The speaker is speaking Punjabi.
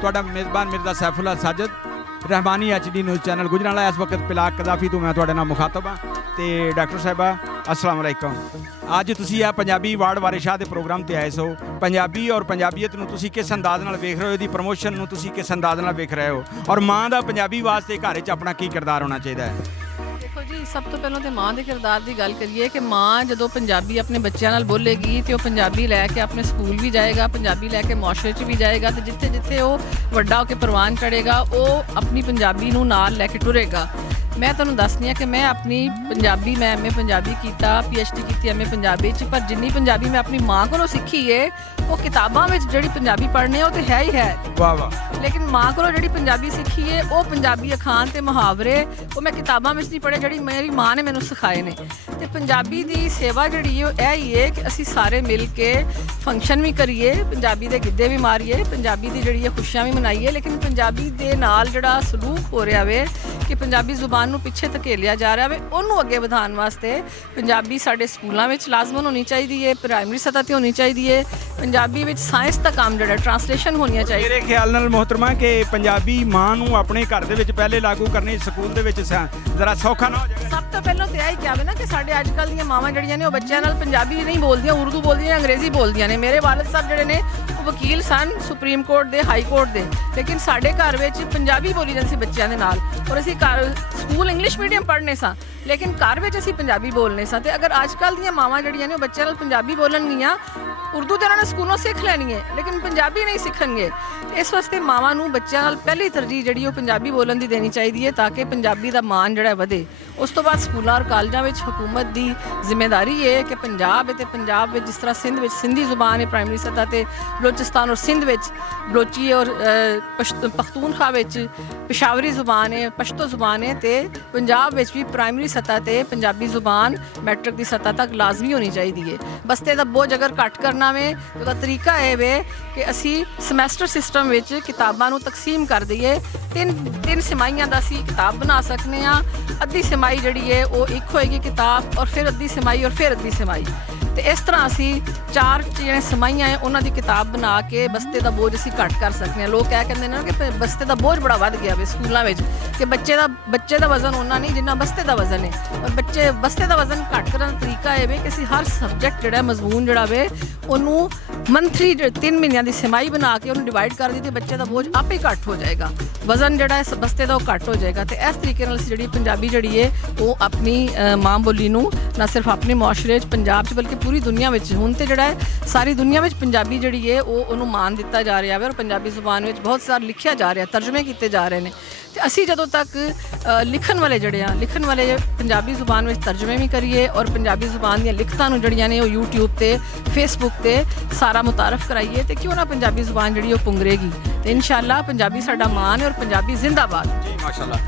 ਤੁਹਾਡਾ ਮੇਜ਼ਬਾਨ Mirza Saifullah Sajid Rehmani HD news channel Gujranwala. ਇਸ ਵਕਤ ਪਿਲਾਕ ਕਜ਼ਾਫੀ ਤੋਂ ਮੈਂ ਤੁਹਾਡੇ ਨਾਲ ਮੁਖਾਤਬ ਹਾਂ ਤੇ ਡਾਕਟਰ ਸਾਹਿਬਾ अस्सलाम वालेकुम। ਅੱਜ ਤੁਸੀਂ ਆ ਪੰਜਾਬੀ ਵਾਰਡ ਵਾਰਿਸ ਸ਼ਾਹ ਦੇ ਪ੍ਰੋਗਰਾਮ ਤੇ ਆਏ ਸੋ। ਪੰਜਾਬੀ ਔਰ ਪੰਜਾਬੀਅਤ ਨੂੰ ਤੁਸੀਂ ਕਿਸ ਅੰਦਾਜ਼ ਨਾਲ ਵੇਖ ਰਹੇ ਹੋ, ਇਹਦੀ ਪ੍ਰਮੋਸ਼ਨ ਨੂੰ ਤੁਸੀਂ ਕਿਸ ਅੰਦਾਜ਼ ਨਾਲ ਵੇਖ ਰਹੇ ਹੋ, ਔਰ ਮਾਂ ਦਾ ਪੰਜਾਬੀ ਵਾਸਤੇ ਘਰ 'ਚ ਆਪਣਾ ਕੀ ਕਿਰਦਾਰ ਹੋਣਾ ਚਾਹੀਦਾ ਹੈ? ਦੇਖੋ ਜੀ, ਸਭ ਤੋਂ ਪਹਿਲਾਂ ਤੇ ਮਾਂ ਦੇ ਕਿਰਦਾਰ ਦੀ ਗੱਲ ਕਰੀਏ ਕਿ ਮਾਂ ਜਦੋਂ ਪੰਜਾਬੀ ਆਪਣੇ ਬੱਚਿਆਂ ਨਾਲ ਬੋਲੇਗੀ ਤੇ ਉਹ ਪੰਜਾਬੀ ਲੈ ਕੇ ਆਪਣੇ ਸਕੂਲ ਵੀ ਜਾਏਗਾ, ਪੰਜਾਬੀ ਲੈ ਕੇ ਮੁਆਸ਼ਰੇ 'ਚ ਵੀ ਜਾਏਗਾ ਤੇ ਜਿੱਥੇ ਜਿੱਥੇ ਉਹ ਵੱਡਾ ਹੋ ਕੇ ਪ੍ਰਵਾਨ ਚੜ੍ਹੇਗਾ ਉਹ ਆਪਣੀ ਪੰਜਾਬੀ ਨੂੰ ਨਾਲ ਲੈ ਕੇ ਟੁਰੇਗਾ। ਮੈਂ ਤੁਹਾਨੂੰ ਦੱਸਦੀ ਹਾਂ ਕਿ ਮੈਂ ਆਪਣੀ ਪੰਜਾਬੀ ਮੈਂ MA ਪੰਜਾਬੀ ਕੀਤਾ, PhD ਕੀਤੀ MA ਪੰਜਾਬੀ 'ਚ, ਪਰ ਜਿੰਨੀ ਪੰਜਾਬੀ ਮੈਂ ਆਪਣੀ ਮਾਂ ਕੋਲੋਂ ਸਿੱਖੀ ਏ ਉਹ ਕਿਤਾਬਾਂ ਵਿੱਚ ਜਿਹੜੀ ਪੰਜਾਬੀ ਪੜ੍ਹਨੇ ਉਹ ਤੇ ਹੈ ਹੀ ਹੈ। ਵਾਹ ਵਾਹ। ਲੇਕਿਨ ਮਾਂ ਕੋਲੋਂ ਜਿਹੜੀ ਪੰਜਾਬੀ ਸਿੱਖੀ ਏ ਉਹ ਪੰਜਾਬੀ ਅਖਾਣ ਤੇ ਮੁਹਾਵਰੇ ਉਹ ਮੈਂ ਕਿਤਾਬਾਂ ਵਿੱਚ ਨਹੀਂ ਪੜ੍ਹੇ, ਜਿਹੜੀ ਮੇਰੀ ਮਾਂ ਨੇ ਮੈਨੂੰ ਸਿਖਾਏ ਨੇ। ਤੇ ਪੰਜਾਬੀ ਦੀ ਸੇਵਾ ਜਿਹੜੀ ਉਹ ਇਹ ਹੀ ਹੈ ਕਿ ਅਸੀਂ ਸਾਰੇ ਮਿਲ ਕੇ ਫੰਕਸ਼ਨ ਵੀ ਕਰੀਏ, ਪੰਜਾਬੀ ਦੇ ਗਿੱਧੇ ਵੀ ਮਾਰੀਏ, ਪੰਜਾਬੀ ਦੀ ਜਿਹੜੀ ਖੁਸ਼ੀਆਂ ਵੀ ਮਨਾਈਏ, ਲੇਕਿਨ ਪੰਜਾਬੀ ਦੇ ਨਾਲ ਜਿਹੜਾ ਸਲੂਕ ਹੋ ਰਿਹਾ ਵੇ ਕਿ ਪੰਜਾਬੀ ਜ਼ੁਬਾਨ ਨੂੰ ਪਿੱਛੇ ਧਕੇਲਿਆ ਜਾ ਰਿਹਾ ਵੇ, ਉਹਨੂੰ ਅੱਗੇ ਵਧਾਉਣ ਵਾਸਤੇ ਪੰਜਾਬੀ ਸਾਡੇ ਸਕੂਲਾਂ ਵਿੱਚ ਲਾਜ਼ਮਨ ਹੋਣੀ ਚਾਹੀਦੀ ਹੈ, ਪ੍ਰਾਇਮਰੀ ਸਤਹ ਤੇ ਹੋਣੀ ਚਾਹੀਦੀ ਹੈ। ਪੰਜਾਬੀ ਵਿੱਚ ਸਾਇੰਸ ਦਾ ਕੰਮ ਜਿਹੜਾ ਟਰਾਂਸਲੇਸ਼ਨ ਹੋਣੀਆਂ ਚਾਹੀਦੀਆਂ। ਮੇਰੇ ਖਿਆਲ ਨਾਲ ਮੁਹਤਰਮਾ ਕਿ ਪੰਜਾਬੀ ਮਾਂ ਨੂੰ ਆਪਣੇ ਘਰ ਦੇ ਵਿੱਚ ਪਹਿਲੇ ਲਾਗੂ ਕਰਨੀ, ਸਕੂਲ ਦੇ ਵਿੱਚ ਜ਼ਰਾ ਸੌਖਾ ਨਾ ਹੋ ਜਾਏਗਾ। ਸਭ ਤੋਂ ਪਹਿਲਾਂ ਤੇ ਇਹ ਹੀ ਕਿਹਾ ਵੇ ਨਾ ਕਿ ਸਾਡੇ ਅੱਜ ਕੱਲ੍ਹ ਦੀਆਂ ਮਾਵਾਂ ਜਿਹੜੀਆਂ ਨੇ ਉਹ ਬੱਚਿਆਂ ਨਾਲ ਪੰਜਾਬੀ ਨਹੀਂ ਬੋਲਦੀਆਂ, ਉਰਦੂ ਬੋਲਦੀਆਂ, ਅੰਗਰੇਜ਼ੀ ਬੋਲਦੀਆਂ ਨੇ। ਮੇਰੇ ਵਾਲਿਦ ਸਾਹਿਬ ਜਿਹੜੇ ਨੇ ਉਹ ਵਕੀਲ ਸਨ ਸੁਪਰੀਮ ਕੋਰਟ ਦੇ, ਹਾਈ ਕੋਰਟ ਦੇ, ਲੇਕਿਨ ਸਾਡੇ ਘਰ ਵਿੱਚ ਪੰਜਾਬੀ ਬੋਲੀ ਜਾਂਦੀ ਸੀ ਬੱਚਿਆਂ ਦੇ ਨਾਲ, ਔਰ ਅਸੀਂ ਘਰ ਸਕੂਲ ਇੰਗਲਿਸ਼ ਮੀਡੀਅਮ ਪੜ੍ਹਨੇ ਸਾਂ ਲੇਕਿਨ ਘਰ ਵਿੱਚ ਅਸੀਂ ਪੰਜਾਬੀ ਬੋਲਨੇ ਸਾਂ। ਤੇ ਅਗਰ ਅੱਜ ਕੱਲ੍ਹ ਦੀਆਂ ਮਾਵਾਂ ਜਿਹੜੀਆਂ ਨੇ ਉਹ ਬੱਚਿਆਂ ਨਾਲ ਪੰਜਾਬੀ ਬੋਲਣਗੀਆਂ, ਉਰਦੂ ਤਾਂ ਉਹਨਾਂ ਨੇ ਸਕੂਲੋਂ ਸਿੱਖ ਲੈਣੀ ਹੈ ਲੇਕਿਨ ਪੰਜਾਬੀ ਨਹੀਂ ਸਿੱਖਣਗੇ। ਇਸ ਵਾਸਤੇ ਮਾਵਾਂ ਨੂੰ ਬੱਚਿਆਂ ਨਾਲ ਪਹਿਲੀ ਤਰਜੀਹ ਜਿਹੜੀ ਉਹ ਪੰਜਾਬੀ ਬੋਲਣ ਦੀ ਦੇਣੀ ਚਾਹੀਦੀ ਹੈ ਤਾਂ ਕਿ ਪੰਜਾਬੀ ਦਾ ਮਾਣ ਜਿਹੜਾ ਵਧੇ। ਉਸ ਤੋਂ ਬਾਅਦ ਸਕੂਲਾਂ ਔਰ ਕਾਲਜਾਂ ਵਿੱਚ ਹਕੂਮਤ ਦੀ ਜ਼ਿੰਮੇਵਾਰੀ ਹੈ ਕਿ ਪੰਜਾਬ ਹੈ ਤੇ ਪੰਜਾਬ ਵਿੱਚ ਜਿਸ ਤਰ੍ਹਾਂ ਸਿੰਧ ਵਿੱਚ ਸਿੰਧੀ ਜ਼ੁਬਾਨ ਹੈ ਪ੍ਰਾਇਮਰੀ ਸਤਹ ਤੇ, ਬਲੋਚਿਸਤਾਨ ਔਰ ਸਿੰਧ ਵਿੱਚ ਬਲੋਚੀ ਔਰ ਪਖਤੂਨਖਵਾ ਵਿੱਚ ਪਿਸ਼ਾਵਰੀ ਜ਼ੁਬਾਨ ਹੈ, ਪਸ਼ਤੋ ਜ਼ੁਬਾਨ ਹੈ, ਤੇ ਪੰਜਾਬ ਵਿੱਚ ਵੀ ਪ੍ਰਾਇਮਰੀ ਸਤਹ ਤੇ ਪੰਜਾਬੀ ਜ਼ੁਬਾਨ ਮੈਟ੍ਰਿਕ ਦੀ ਸਤਹ ਤੱਕ ਲਾਜ਼ਮੀ ਹੋਣੀ ਚਾਹੀਦੀ ਹੈ। ਬਸਤੇ ਦਾ ਬੋਝ ਅਗਰ ਘੱਟ ਕਰਨਾ ਵੇ ਉਹਦਾ ਤਰੀਕਾ ਇਹ ਵੇ ਕਿ ਅਸੀਂ ਸਮੈਸਟਰ ਸਿਸਟਮ ਵਿੱਚ ਕਿਤਾਬਾਂ ਨੂੰ ਤਕਸੀਮ ਕਰ ਦਈਏ। ਤਿੰਨ ਸਿਮਾਈਆਂ ਦਾ ਅਸੀਂ ਕਿਤਾਬ ਬਣਾ ਸਕਦੇ ਹਾਂ। ਅੱਧੀ ਸਿਮਾਈ ਜਿਹੜੀ ਹੈ ਉਹ ਇੱਕ ਹੋਏਗੀ ਕਿਤਾਬ, ਔਰ ਫਿਰ ਅੱਧੀ ਸਿਮਾਈ, ਔਰ ਫਿਰ ਅੱਧੀ ਸਿਮਾਈ, ਤੇ ਇਸ ਤਰ੍ਹਾਂ ਅਸੀਂ 4 ਜਿਹੜੇ ਸਿਮਾਈਆਂ ਹੈ ਉਹਨਾਂ ਦੀ ਕਿਤਾਬ ਬਣਾ ਕੇ ਬਸਤੇ ਦਾ ਬੋਝ ਅਸੀਂ ਘੱਟ ਕਰ ਸਕਦੇ ਹਾਂ। ਲੋਕ ਇਹ ਕਹਿੰਦੇ ਨੇ ਕਿ ਬਸਤੇ ਦਾ ਬੋਝ ਬੜਾ ਵੱਧ ਗਿਆ ਵੇ ਸਕੂਲਾਂ ਵਿੱਚ, ਕਿ ਬੱਚੇ ਦਾ ਵਜ਼ਨ ਉਹਨਾਂ ਨਹੀਂ ਜਿੰਨਾ ਬਸਤੇ ਦਾ ਵਜ਼ਨ ਹੈ, ਔਰ ਬਸਤੇ ਦਾ ਵਜ਼ਨ ਘੱਟ ਕਰਨ ਦਾ ਤਰੀਕਾ ਇਹ ਵੇ ਕਿ ਅਸੀਂ ਹਰ ਸਬਜੈਕਟ ਜਿਹੜਾ ਮਜ਼ਮੂਨ ਜਿਹੜਾ ਵੇ ਉਹਨੂੰ ਮੰਥਲੀ 3 ਮਹੀਨਿਆਂ ਦੀ ਸਿਮਾਈ ਬਣਾ ਕੇ ਉਹਨੂੰ ਡਿਵਾਈਡ ਕਰ ਦਿੱਤੀ, ਬੱਚੇ ਦਾ ਬੋਝ ਆਪੇ ਹੀ ਘੱਟ ਹੋ ਜਾਏਗਾ, ਵਜ਼ਨ ਜਿਹੜਾ ਇਸ ਬਸਤੇ ਦਾ ਉਹ ਘੱਟ ਹੋ ਜਾਏਗਾ। ਤੇ ਇਸ ਤਰੀਕੇ ਨਾਲ ਅਸੀਂ ਜਿਹੜੀ ਪੰਜਾਬੀ ਜਿਹੜੀ ਹੈ ਉਹ ਆਪਣੀ ਮਾਂ ਬੋਲੀ ਨੂੰ ਨਾ ਸਿਰਫ ਆਪਣੇ ਮੁਆਸ਼ਰੇ 'ਚ ਪੰਜਾਬ 'ਚ ਬਲਕਿ ਪੂਰੀ ਦੁਨੀਆ ਵਿੱਚ, ਹੁਣ ਤੇ ਜਿਹੜਾ ਹੈ ਸਾਰੀ ਦੁਨੀਆ ਵਿੱਚ ਪੰਜਾਬੀ ਜਿਹੜੀ ਹੈ ਉਹਨੂੰ ਮਾਣ ਦਿੱਤਾ ਜਾ ਰਿਹਾ ਹੈ ਔਰ ਪੰਜਾਬੀ ਜ਼ੁਬਾਨ ਵਿੱਚ ਬਹੁਤ ਸਾਰਾ ਲਿਖਿਆ ਜਾ ਰਿਹਾ, ਤਰਜਮੇ ਕੀਤੇ ਜਾ ਰਹੇ ਨੇ। ਤੇ ਅਸੀਂ ਜਦੋਂ ਤੱਕ ਲਿਖਣ ਵਾਲੇ ਪੰਜਾਬੀ ਜ਼ੁਬਾਨ ਵਿੱਚ ਤਰਜਮੇ ਵੀ ਕਰੀਏ ਔਰ ਪੰਜਾਬੀ ਜ਼ੁਬਾਨ ਦੀਆਂ ਲਿਖਤਾਂ ਨੂੰ ਜਿਹੜੀਆਂ ਨੇ ਉਹ YouTube ਤੇ Facebook ਤੇ ਸਾਰਾ ਮੁਤਾਰਫ ਕਰਾਈਏ ਤੇ ਕਿਉਂ ਨਾ ਪੰਜਾਬੀ ਜ਼ੁਬਾਨ ਜਿਹੜੀ ਉਹ ਪੁੰਗਰੇਗੀ। ਤੇ ਇਨਸ਼ਾਅੱਲਾ ਪੰਜਾਬੀ ਸਾਡਾ ਮਾਣ ਹੈ ਔਰ ਪੰਜਾਬੀ ਜ਼ਿੰਦਾਬਾਦ। ਜੀ ਮਾਸ਼ਾਅੱਲਾ।